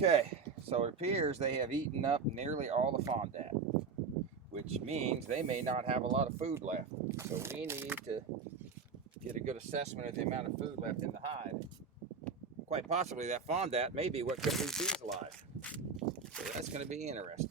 Okay, so it appears they have eaten up nearly all the fondant, which means they may not have a lot of food left. So we need to get a good assessment of the amount of food left in the hive. Quite possibly that fondant may be what kept these bees alive. So that's going to be interesting.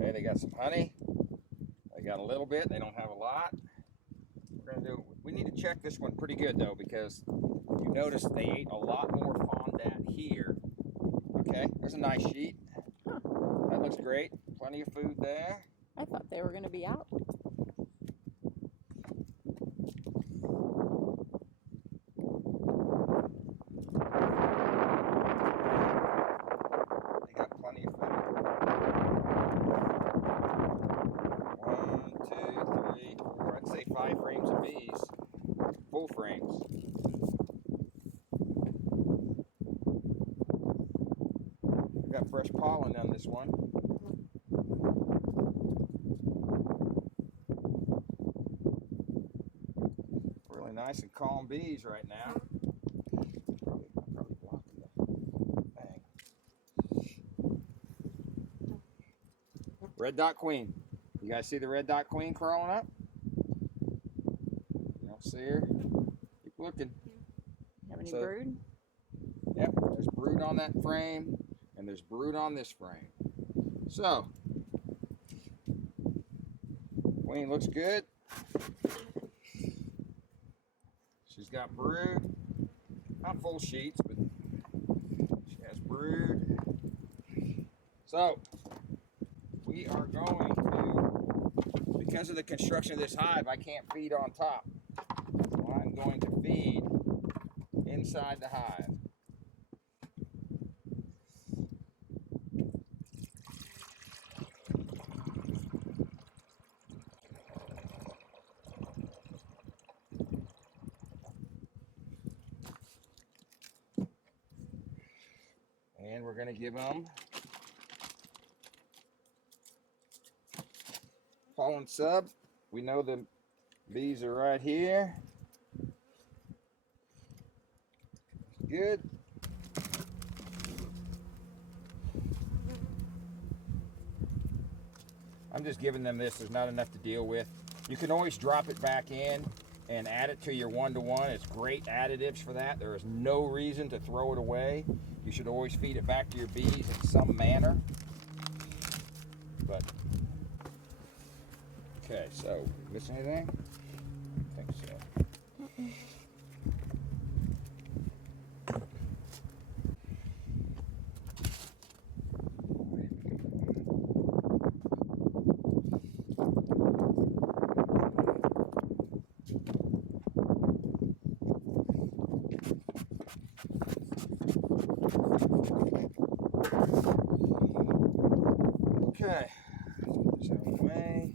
Okay, they got some honey. They got a little bit. They don't have a lot. We need to check this one pretty good though, because you notice they ate a lot more fondant here. Okay, there's a nice sheet. Huh. That looks great. Plenty of food there. I thought they were going to be out. They got plenty of food. 1, 2, 3, 4. I'd say 5 frames of bees. Full frames. We got fresh pollen on this one. Really nice and calm bees right now. Probably blocking the thing. Red dot queen. You guys see the red dot queen crawling up? You don't see her? Keep looking. Have any brood? Yep, there's brood on that frame, and there's brood on this frame. So, queen looks good. She's got brood. Not full sheets, but she has brood. So, we are going to, because of the construction of this hive, I can't feed on top. So I'm going to feed inside the hive. And we're going to give them pollen sub. We know the bees are right here. Good. I'm just giving them this. There's not enough to deal with. You can always drop it back in and add it to your 1-to-1. It's great additives for that. There is no reason to throw it away. You should always feed it back to your bees in some manner. But okay, so miss anything? I think so. Okay, let's put this away.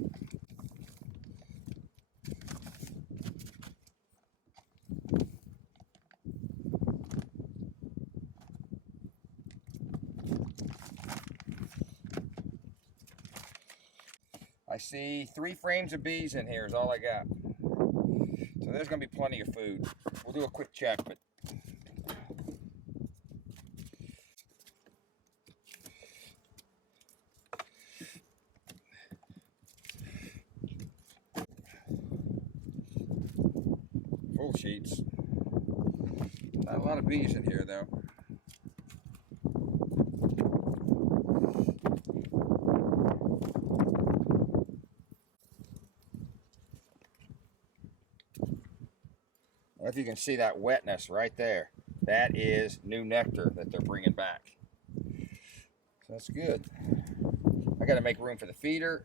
I see 3 frames of bees in here is all I got. So there's going to be plenty of food. We'll do a quick check, but full sheets. Not a lot of bees in here though. I don't know if you can see that wetness right there. That is new nectar that they're bringing back. So that's good. I got to make room for the feeder.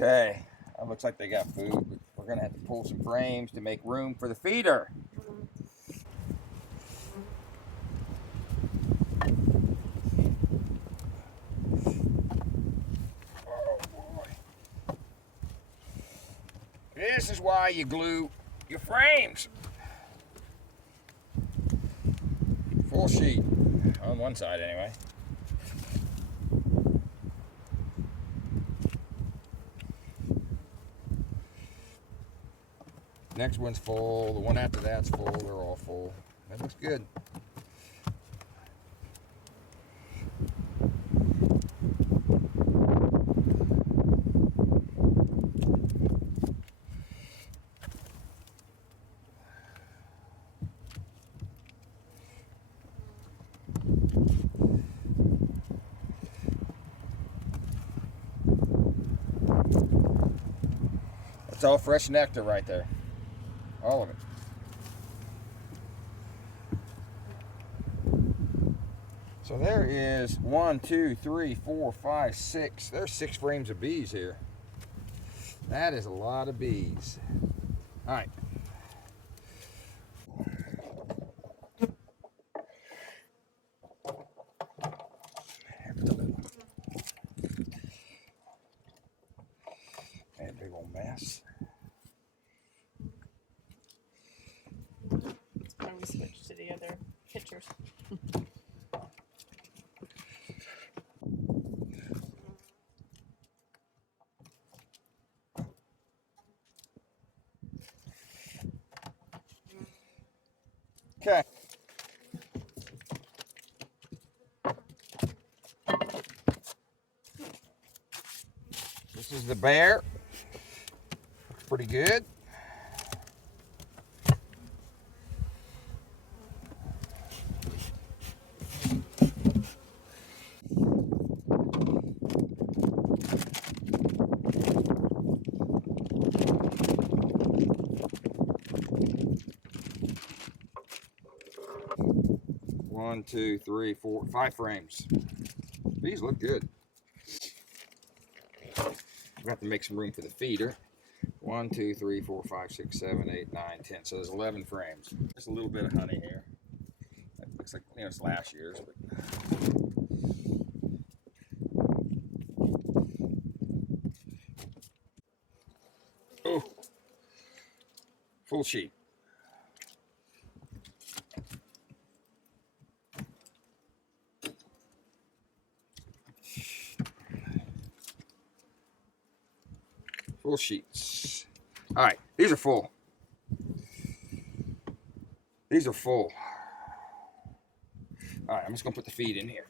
Okay, that looks like they got food, but we're gonna have to pull some frames to make room for the feeder. Oh boy. This is why you glue your frames. Full sheet, on one side anyway. Next one's full, the one after that's full, they're all full. That looks good. It's all fresh nectar right there. All of it. So there is 1, 2, 3, 4, 5, 6. There's 6 frames of bees here. That is a lot of bees. All right. And a big old mess. That's why we switched to the other pictures. Okay. This is the bear. Looks pretty good. One, two, three, four, 5 frames. These look good. We have to make some room for the feeder. 1, 2, 3, 4, 5, 6, 7, 8, 9, 10. So there's 11 frames. There's a little bit of honey here. That looks like, you know, it's last year's, but oh, full sheet. Full sheets. All right, these are full. These are full. All right, I'm just gonna put the feed in here.